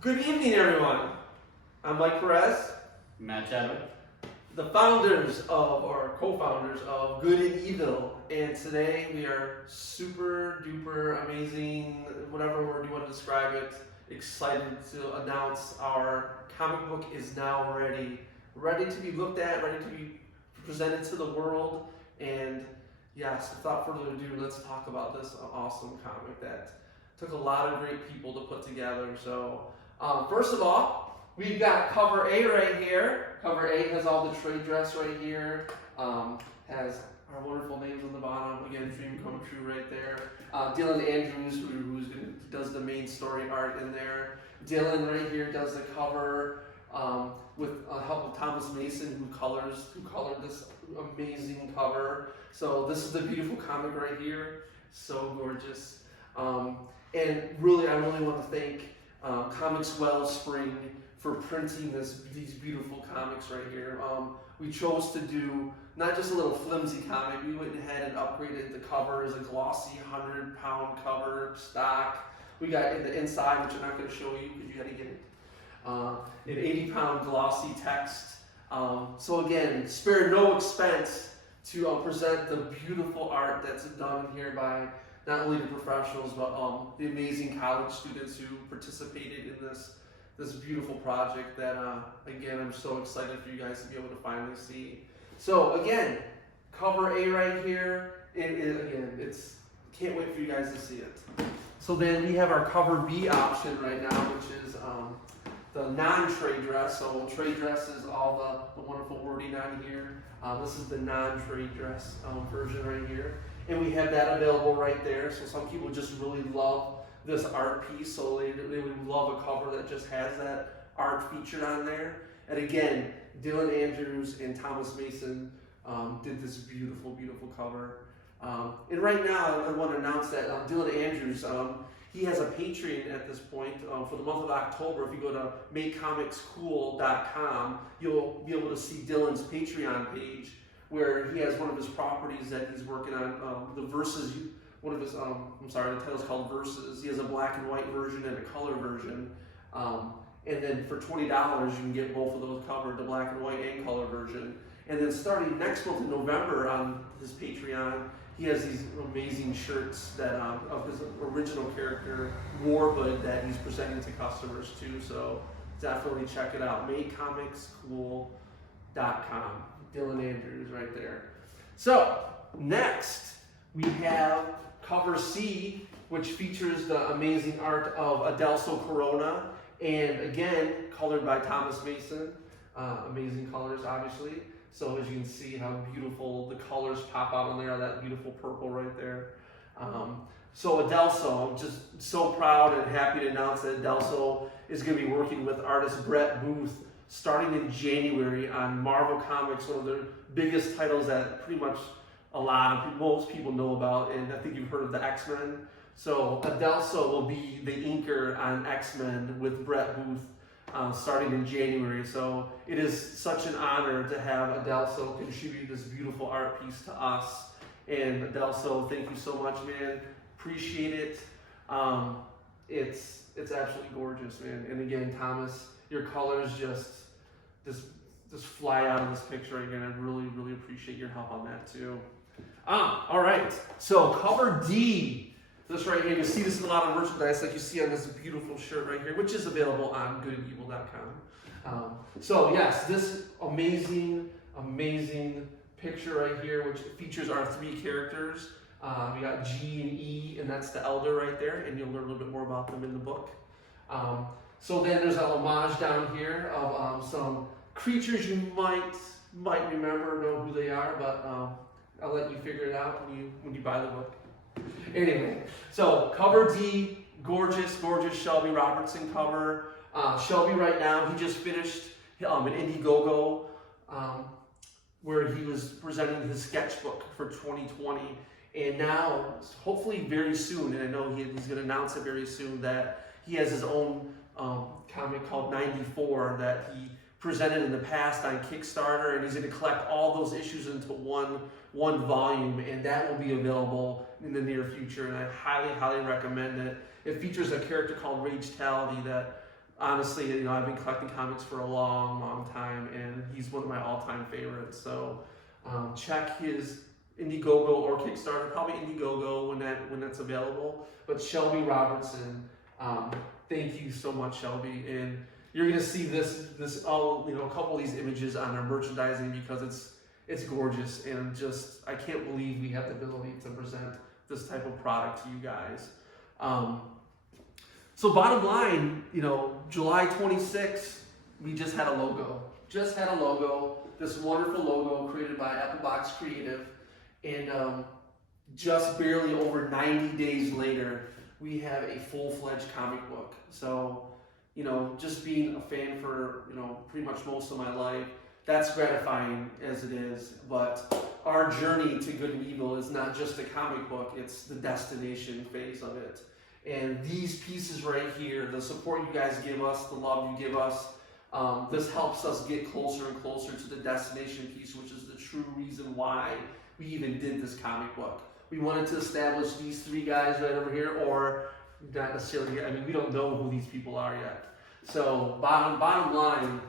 Good evening, everyone. I'm Mike Perez, Matt Chadwick. the founders of, or co-founders of Good&Eville, and today we are super duper amazing, whatever word you want to describe it, excited to announce our comic book is now ready to be looked at, ready to be presented to the world, and yes, without further ado, let's talk about this awesome comic that took a lot of great people to put together. So, first of all, we've got cover A right here. Cover A has all the trade dress right here. Has our wonderful names on the bottom. Again, dream come true right there. Dylan Andrews, does the main story art in there. Dylan right here does the cover with help of Thomas Mason, who colored this amazing cover. So this is the beautiful comic right here. So gorgeous. And really, I really want to thank Comics Wellspring for printing these beautiful comics right here. We chose to do not just a little flimsy comic. We went ahead and upgraded the cover as a glossy 100-pound cover stock. We got in the inside, which I'm not going to show you because you got to get it. An 80-pound glossy text. So again, spare no expense to present the beautiful art that's done here by not only the professionals, but the amazing college students who participated in this beautiful project that, again, I'm so excited for you guys to be able to finally see. So again, cover A right here, can't wait for you guys to see it. So then we have our cover B option right now, which is the non-trade dress. So trade dress is all the wonderful wording on here. This is the non-trade dress version right here. And we have that available right there. So some people just really love this art piece. So they would love a cover that just has that art featured on there. And again, Dylan Andrews and Thomas Mason did this beautiful, beautiful cover. And right now, I want to announce that Dylan Andrews, he has a Patreon at this point for the month of October. If you go to makecomicscool.com, you'll be able to see Dylan's Patreon page where he has one of his properties that he's working on, the Versus, one of his, the title's called Versus. He has a black and white version and a color version. And then for $20, you can get both of those covered, the black and white and color version. And then starting next month in November on his Patreon, he has these amazing shirts that of his original character, Warhood, that he's presenting to customers too. So definitely check it out. MakeComicsCool.com. Dylan Andrews right there. So next we have cover C, which features the amazing art of Adelso Corona, and again colored by Thomas Mason. Amazing colors, obviously. So as you can see how beautiful the colors pop out on there, that beautiful purple right there. So Adelso, I'm just so proud and happy to announce that Adelso is going to be working with artist Brett Booth starting in January on Marvel Comics, one of their biggest titles that pretty much most people know about, and I think you've heard of the X-Men. So Adelso will be the inker on X-Men with Brett Booth starting in January. So it is such an honor to have Adelso contribute this beautiful art piece to us. And Adelso, thank you so much, man. Appreciate it. It's absolutely gorgeous, man. And again, Thomas, your colors just fly out of this picture right here. And I really, really appreciate your help on that too. All right. So cover D. This right here, you see this in a lot of merchandise, like you see on this beautiful shirt right here, which is available on GoodandEville.com. So yes, this amazing, amazing picture right here, which features our three characters. We got G and E, and that's the Elder right there, and you'll learn a little bit more about them in the book. So then there's a homage down here of some creatures you might remember, know who they are, but I'll let you figure it out when you buy the book. Anyway, so cover D, gorgeous, gorgeous Shelby Robertson cover. Shelby right now, he just finished an Indiegogo where he was presenting his sketchbook for 2020. And now, hopefully very soon, and I know he's going to announce it very soon, that he has his own comic called 94 that he presented in the past on Kickstarter, and he's going to collect all those issues into one volume, and that will be available in the near future, and I highly, highly recommend it. It features a character called Ragetality that honestly, I've been collecting comics for a long, long time, and he's one of my all-time favorites. So check his Indiegogo or Kickstarter, probably Indiegogo when that's available. But Shelby Robertson, thank you so much, Shelby, and you're gonna see this all a couple of these images on our merchandising because it's gorgeous, and just I can't believe we have the ability to present this type of product to you guys. So bottom line, July 26th, we just had a logo. This wonderful logo created by Applebox Creative, and just barely over 90 days later, we have a full-fledged comic book. So, just being a fan for, pretty much most of my life, that's gratifying as it is. But our journey to Good&Eville is not just a comic book, it's the destination phase of it. And these pieces right here, the support you guys give us, the love you give us, this helps us get closer and closer to the destination piece, which is the true reason why we even did this comic book. We wanted to establish these three guys right over here, or not necessarily here. I mean, we don't know who these people are yet. So bottom line,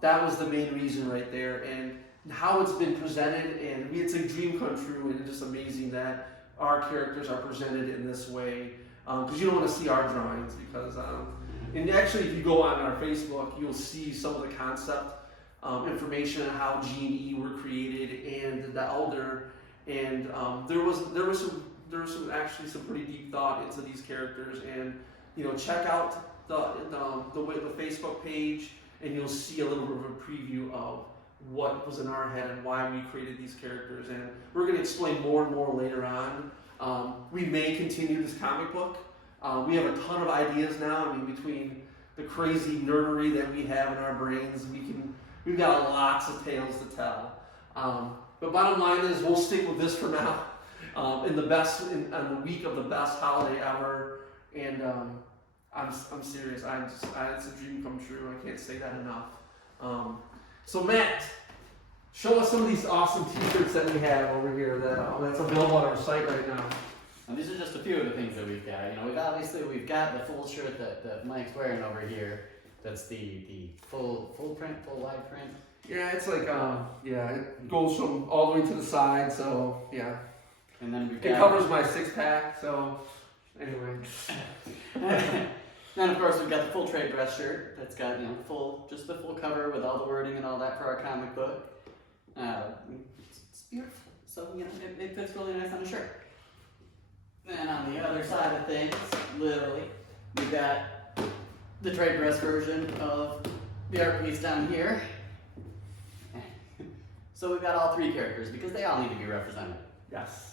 that was the main reason right there. And how it's been presented, and it's a dream come true, and it's just amazing that our characters are presented in this way. Because you don't want to see our drawings, because and actually if you go on our Facebook, you'll see some of the concept information on how G&E were created and the Elder, and there was some actually some pretty deep thought into these characters, and check out the Facebook page, and you'll see a little bit of a preview of what was in our head and why we created these characters, and we're going to explain more and more later on. We may continue this comic book. We have a ton of ideas now. I mean, between the crazy nerdery that we have in our brains, we've got lots of tales to tell. But bottom line is, we'll stick with this for now. On the week of the best holiday ever, and I'm serious. It's a dream come true. I can't say that enough. So Matt, show us some of these awesome T-shirts that we have over here that's available on our site right now. And these are just a few of the things that we've got. We've got the full shirt that Mike's wearing over here. That's the full print, full wide print. Yeah, it's like it goes from all the way to the side. So yeah, and then it covers my 6-pack. So anyway. And of course we've got the full trade dress shirt that's got the full cover with all the wording and all that for our comic book. It's beautiful. So it fits really nice on a shirt. And on the other side of things, literally, we've got the trade dress version of the art piece down here. So we've got all three characters because they all need to be represented. Yes.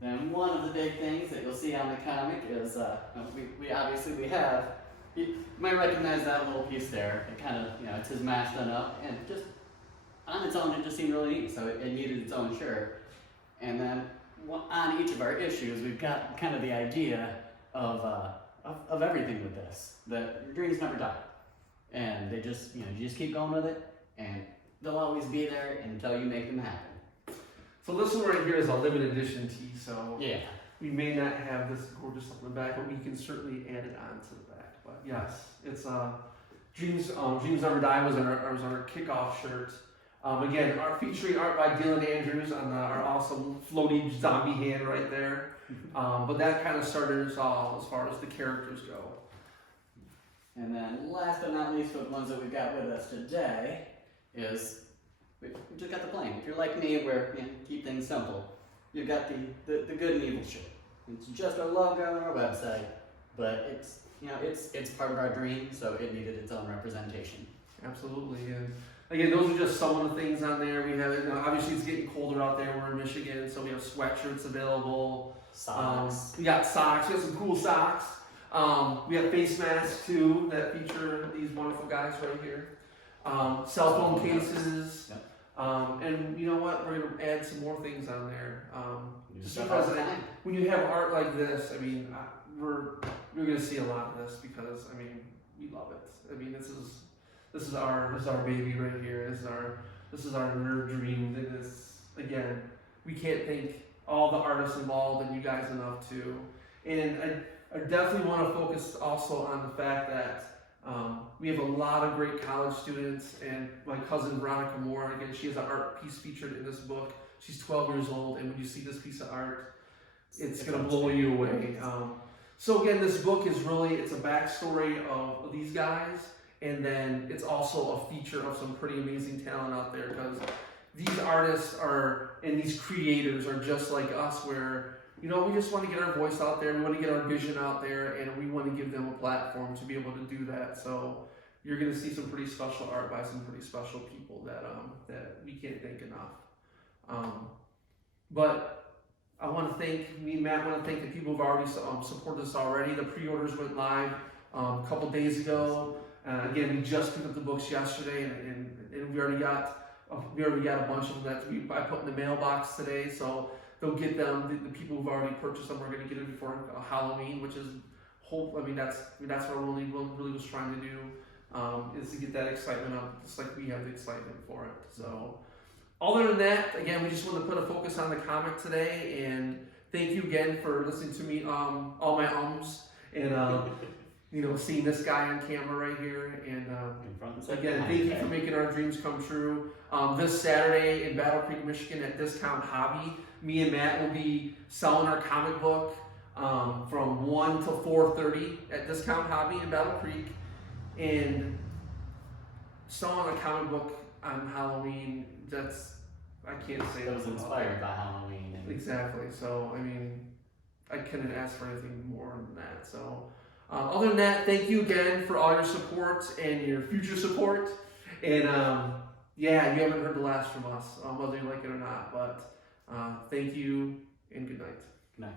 And then one of the big things that you'll see on the comic is we obviously have. You might recognize that little piece there. It kind of it's his mask done up, and just on its own it just seemed really neat. So it needed its own shirt. And then on each of our issues, we've got kind of the idea of everything with this. That your dreams never die, and they just you just keep going with it, and they'll always be there until you make them happen. So this one right here is a limited edition tee. So yeah, we may not have this gorgeous stuff in the back, but we can certainly add it onto the back. But yes, it's Dreams Never Die was our kickoff shirt. Again, featuring art by Dylan Andrews on our awesome floaty zombie hand right there. But that kind of started us all as far as the characters go. And then last but not least, for the ones that we've got with us today, is we just got the plane. If you're like me, where keep things simple, you've got the Good&Eville shirt. It's just our logo on our website, but it's part of our dream, so it needed its own representation. Absolutely, and again, those are just some of the things on there. We have obviously it's getting colder out there. We're in Michigan, so we have sweatshirts available. Socks. We got socks. We have some cool socks. We have face masks too that feature these wonderful guys right here. Cell phone cases. Yep. And you know what? We're going to add some more things on there. Just stuff because all the time. when you have art like this, I mean, we're going to see a lot of this because I mean, we love it. I mean, this is our baby right here. This is our nerd dream. That is, again, we can't thank all the artists involved and you guys enough too. And I definitely want to focus also on the fact that we have a lot of great college students, and my cousin Veronica Moore, again, she has an art piece featured in this book. She's 12 years old, and when you see this piece of art, it's going to blow you away. So again, this book is really, it's a backstory of these guys, and then it's also a feature of some pretty amazing talent out there, because these artists are, and these creators are just like us, where, you know, we just want to get our voice out there, we want to get our vision out there, and we want to give them a platform to be able to do that. So you're going to see some pretty special art by some pretty special people that we can't thank enough. But I want to thank, me and Matt want to thank the people who've already supported us already. The pre-orders went live a couple days ago. Again, we just picked up the books yesterday, and we already got a bunch of them that I put in the mailbox today. So they'll get them. The people who've already purchased them are going to get them before Halloween, which is that's what I really was trying to do, is to get that excitement up, just like we have the excitement for it. So other than that, again, we just want to put a focus on the comic today, and thank you again for listening to me, all my and you know, seeing this guy on camera right here, and again, thank you for making our dreams come true. This Saturday in Battle Creek, Michigan, at Discount Hobby, me and Matt will be selling our comic book from 1 till 4:30 at Discount Hobby in Battle Creek, and selling a comic book on Halloween. I can't say that was inspired by Halloween. Exactly. So I mean, I couldn't ask for anything more than that. So. Other than that, thank you again for all your support and your future support. And yeah, you haven't heard the last from us, whether you like it or not. But thank you and good night. Good night.